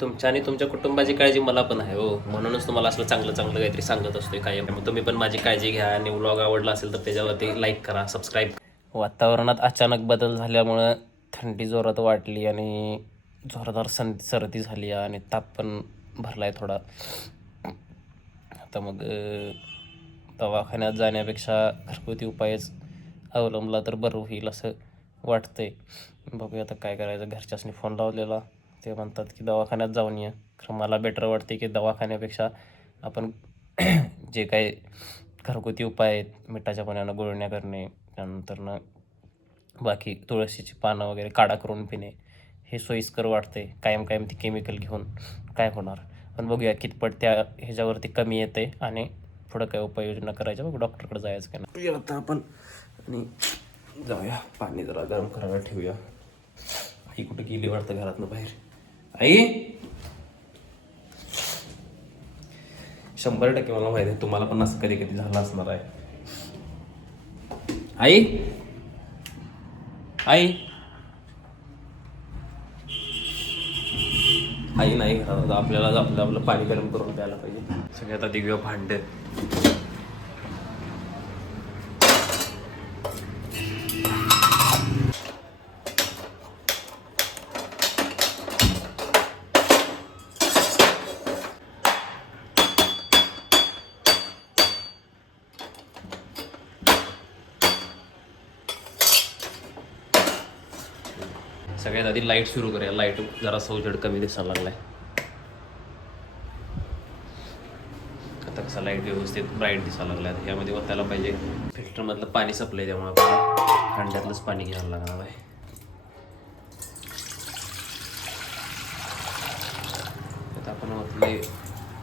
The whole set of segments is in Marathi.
तुमच्या आणि तुमच्या कुटुंबाची काळजी मला पण आहे हो, म्हणूनच तुम्हाला असं चांगलं चांगलं काहीतरी सांगत असतोय कायम. मग तुम्ही पण माझी काळजी घ्या आणि व्लॉग आवडला असेल तर त्याच्यावरती लाईक करा, सबस्क्राईब. वातावरणात अचानक बदल झाल्यामुळं थंडी जोरात वाढली आणि जोरदार सर्दी झाली आणि ताप पण भरला आहे थोडा. आता मग दवाखान्यात जाण्यापेक्षा घरगुती उपायच अवलंबला तर बरं होईल असं वाटतंय. बघूया आता काय करायचं. घरच्यासनी फोन लावलेला, ते म्हणतात की दवाखान्यात जाऊन ये. खरं मला बेटर वाटते की दवाखान्यापेक्षा आपण जे काही घरगुती उपाय आहेत, मिठाच्या पाण्यानं गुळण्या करणे, त्यानंतरनं बाकी तुळशीची पानं वगैरे काढा करून पिणे, हे सोयीस्कर वाटते. कायम कायम ती केमिकल घेऊन काय होणार. पण बघूया कितपत त्या ह्याच्यावरती कमी येते आणि पुढं काय उपाययोजना करायच्या, बघ डॉक्टरकडे जायचं का नाही आता आपण. आणि जाऊया, पाणी जरा गरम करायला ठेवूया. आई कुठे गेली वाटतं घरातनं बाहेर. आई 100% मला माहिती आहे तुम्हाला पण असं कधी कधी झालं असणार आहे. आई आई आई नाही घरात. आपल्याला आपलं पाणी गरम करून प्यायला पाहिजे. सगळ्यात आधी घेऊया भांडे. सगळ्यात आधी लाईट सुरू करूया. लाईट जरा उजेड कमी दिसायला लागलाय. आता कसा लाईट व्यवस्थित ब्राईट दिसायला लागलाय. यामध्ये ओतायला पाहिजे. फिल्टरमधलं पाणी सप्लाय, त्यामुळे आपल्याला हंड्यातलंच पाणी घ्यायला लागणार आहे. आता आपण ओतले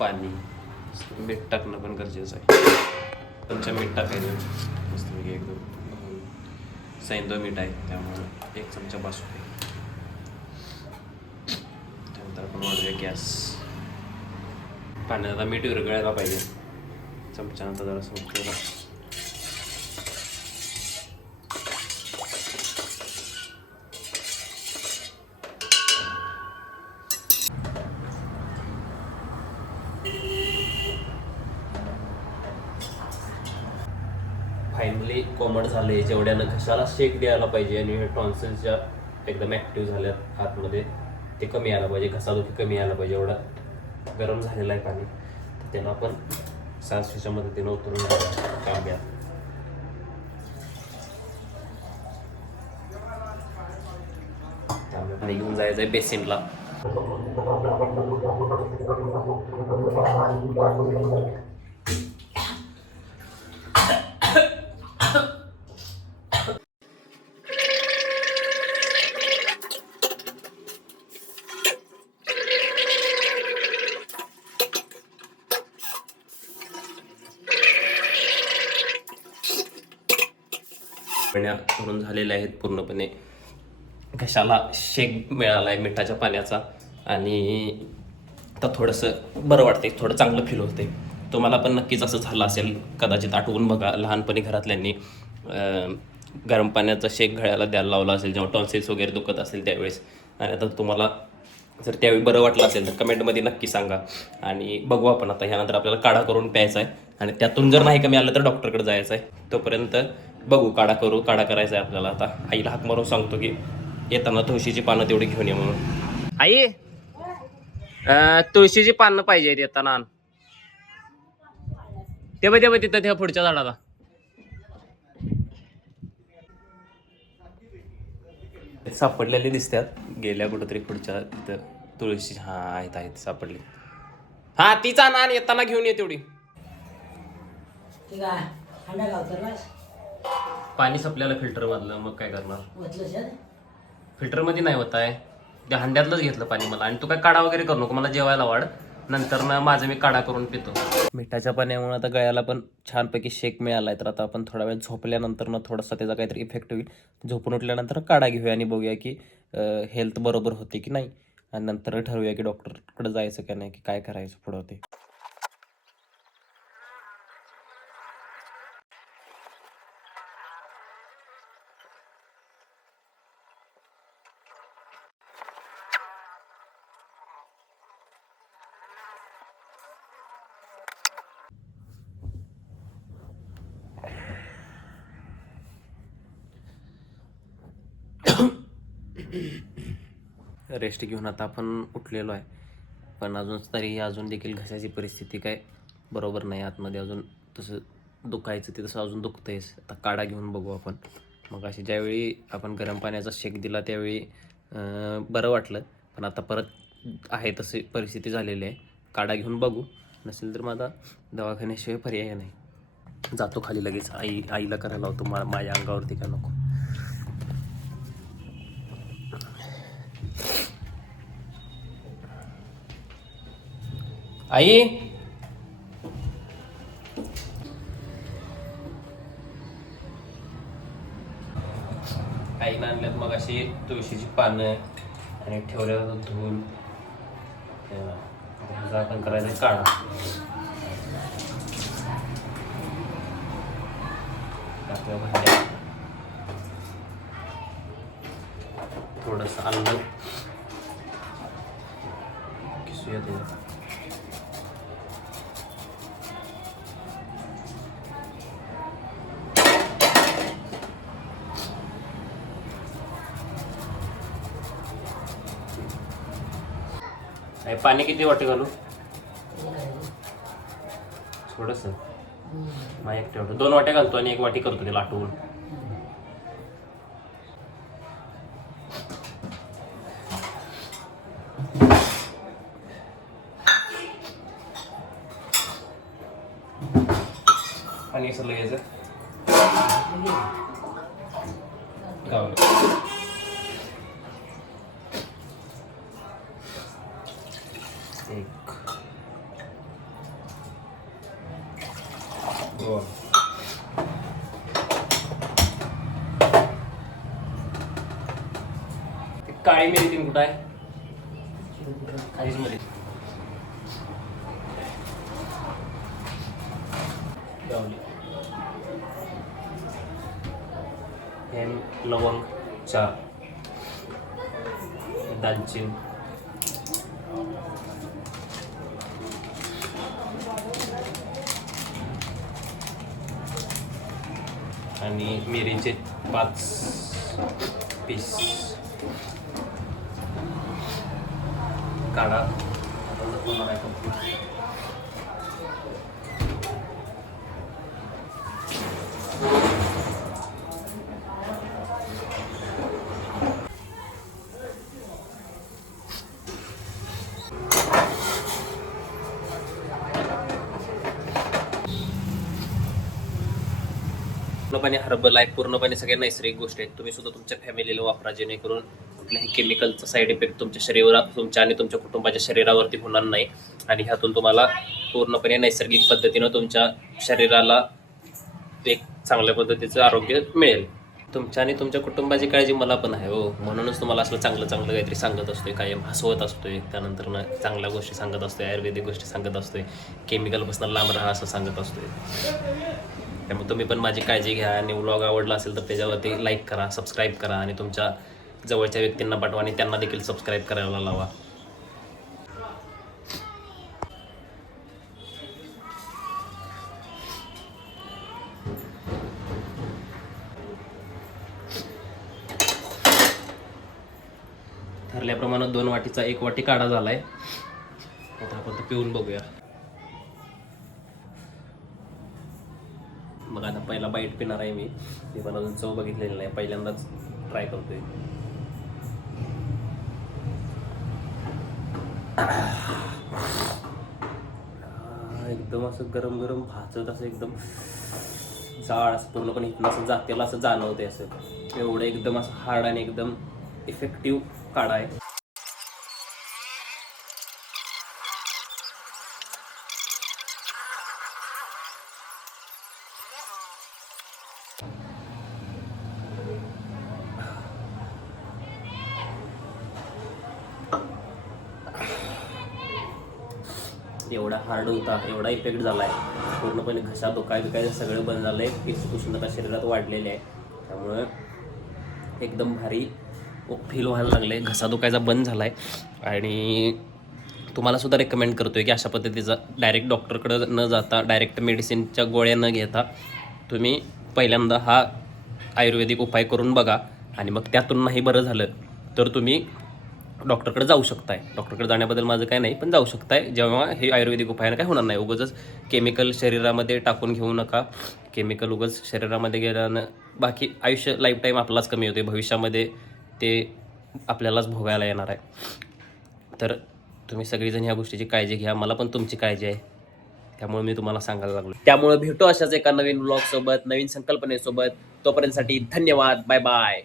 पाणी. मीठ टाकणं पण गरजेचं आहे. तुमच्या मीठ टाकायचं मस्तपैकी एकदम सैंदव मीठ आहे, त्यामुळे 1 चमचा बास होते. त्यानंतर आपण वाढूया गॅस. पाण्यात आता मीठ विरघळायला पाहिजे. चमच्यानंतर जरा संपलेला. फायनली कोमट झाले. जेवढ्यानं घशाला शेक द्यायला पाहिजे आणि टॉन्सिल्सच्या एकदम ॲक्टिव्ह झाल्यात आतमध्ये, ते कमी यायला पाहिजे. घसादुखी कमी यायला पाहिजे. एवढं गरम झालेलं आहे पाणी. तर त्यानं आपण सासवीच्या मदतीनं उतरून काम घ्या. त्यामुळे पाणी घेऊन जायचं आहे बेसिनला. करून झालेले आहेत पूर्णपणे. घशाला शेक मिळाला आहे मिठाच्या पाण्याचा आणि आता थोडंसं बरं वाटते, थोडं चांगलं फील होते. तुम्हाला पण नक्कीच असं झालं असेल. कदाचित आठवून बघा, लहानपणी घरातल्यांनी गरम पाण्याचा शेक घळ्याला द्यायला लावला असेल जेव्हा टॉन्सिल्स वगैरे दुखत असेल त्यावेळेस. आणि आता तुम्हाला जर त्यावेळी बरं वाटलं असेल तर कमेंटमध्ये नक्की सांगा. आणि बघू आपण आता ह्यानंतर आपल्याला काढा करून प्यायचा आहे. आणि त्यातून जर नाही कमी आलं तर डॉक्टरकडे जायचं आहे. तोपर्यंत बघू, काढा करायचा आहे आपल्याला. आता आईला हाक मारून सांगतो की येताना तुळशीची पानं तेवढी घेऊन ये म्हणून. आई तुळशीची पानं पाहिजे येताना. ते बघ तिथं त्या पुढच्या झाडाला. सापडलेले दिसतात. गेल्या कुठंतरी पुढच्या तिथं तुळशी. हा आहेत सापडले. हा तीच आण आणि येताना घेऊन ये तेवढी. पाणी संपल्याला फिल्टर मधलं, मग काय करणार. फिल्टर मध्ये नाही होत आहे, त्या हंड्यातलंच घेतलं पाणी मला. आणि तू काय काढा वगैरे करू नको, मला जेवायला वाढ. नंतर ना माझं मी काढा करून पितो. मिठाच्या पाण्यामुळे आता गळ्याला पण छानपैकी शेक मिळालाय. तर आता आपण थोडा वेळ झोपल्यानंतर ना थोडासा त्याचा काहीतरी इफेक्ट होईल. झोपून उठल्यानंतर काढा घेऊया आणि बघूया की हेल्थ बरोबर होते की नाही. आणि नंतर ठरवूया की डॉक्टरकडे जायचं का नाही, की काय करायचं पुढं ते. रेस्ट घेऊन आता आपण उठलेलो आहे, पण अजून देखील घशाची परिस्थिती काय बरोबर नाही. आतमध्ये अजून तसं दुखायचं ते तसं अजून दुखतंयच. आता काढा घेऊन बघू आपण. मग अशी ज्यावेळी आपण गरम पाण्याचा शेक दिला त्यावेळी बरं वाटलं, पण आता परत आहे तशी परिस्थिती झालेली आहे. काढा घेऊन बघू, नसेल तर माझा दवाखान्याशिवाय पर्याय नाही. जातो खाली लगेच. आईला करायला लावतो माझ्या अंगावरती का नको. आई, आईनं आणल्यात मग अशी तुळशीची पानं आणि ठेवल्यावर धुवून ह्याचा आपण करायचा काढा. टाकूया भांड्यात थोडंसं आलं किसूया त्याच्यात. पाणी किती वाटे घालू? थोडस मग एक ठेवतो. 2 वाट्या घालतो आणि 1 वाटी करतो त्याला आटवून. आणि इसरलं घ्यायचं गावलं. एक काळी मिरी तीन कुठं आहे? खालीच मध्ये गावली. हे लवंग 4, दालचीन, आणि मिरीचे 5 पीस. काढा पूर्णपणे हर्बल आहे, पूर्णपणे सगळ्या नैसर्गिक गोष्टी आहेत. तुम्ही सुद्धा तुमच्या फॅमिलीला वापरा, जेणेकरून कुठल्याही केमिकलचा साईड इफेक्ट तुमच्या शरीरावर, तुमच्या आणि तुमच्या कुटुंबाच्या शरीरावरती होणार नाही. आणि ह्यातून तुम्हाला पूर्णपणे नैसर्गिक पद्धतीनं तुमच्या शरीराला एक चांगल्या पद्धतीचं आरोग्य मिळेल. तुमच्या आणि तुमच्या कुटुंबाची काळजी मला पण आहे हो, म्हणूनच तुम्हाला असलं चांगलं चांगलं काहीतरी सांगत असतोय, कायम हसवत असतोय. त्यानंतर ना चांगल्या गोष्टी सांगत असतोय, आयुर्वेदिक गोष्टी सांगत असतोय, केमिकलपासून लांब राहा असं सांगत असतोय. त्यामुळे तुम्ही पण माझी काळजी घ्या. आणि व्लॉग आवडला असेल तर त्याच्यावरती लाईक करा, सबस्क्राईब करा आणि तुमच्या जवळच्या व्यक्तींना पाठवा आणि त्यांना देखील सबस्क्राईब करायला लावा. ठरल्याप्रमाणे 2 वाटीचा 1 वाटी काढा झालाय. आता आपण तो पिऊन बघूया. मग आता पहिला बाईट पिणार आहे मी पण अजून चव बघितलेली नाही, पहिल्यांदाच ट्राय करतोय. एकदम असं गरम गरम भाजत असं एकदम जाळ असं पूर्णपणे इथनं असं जातेला असं जाणवते. असं एवढं एकदम असं हार्ड आणि एकदम इफेक्टिव्ह काढा आहे. एवढा हार्ड होता, एवढा इफेक्ट झाला आहे, पूर्णपणे घसा दुखायचं सगळं बंद झालं आहे. ती उष्णता शरीरात वाढलेली आहे, त्यामुळं एकदम भारी फील व्हायला लागलं आहे. घसा दुखायचा बंद झाला आहे. आणि तुम्हाला सुद्धा रेकमेंड करतो आहे की अशा पद्धतीचा डायरेक्ट डॉक्टरकडं न जाता, डायरेक्ट मेडिसिनच्या गोळ्या न घेता तुम्ही पहिल्यांदा हा आयुर्वेदिक उपाय करून बघा. आणि मग त्यातून नाही बरं झालं तर तुम्ही डॉक्टरकडे जाऊ शकताय. डॉक्टरकडे जाण्याबद्दल माझं काय नाही, पण जाऊ शकताय जेव्हा हे आयुर्वेदिक उपायानं काय होणार नाही. उगाचच केमिकल शरीरामध्ये टाकून घेऊ नका. केमिकल उगाच शरीरामध्ये गेल्यानं बाकी आयुष्य लाईफ टाईम आपलाच कमी होते. भविष्यामध्ये ते आपल्यालाच भोगायला येणार आहे. तर तुम्ही सगळीजण ह्या गोष्टीची काळजी घ्या. मला पण तुमची काळजी आहे, त्यामुळे मी तुम्हाला सांगायला लागलो. त्यामुळे भेटू अशाच एका नवीन ब्लॉगसोबत, नवीन संकल्पनेसोबत. तोपर्यंतसाठी धन्यवाद. Bye bye.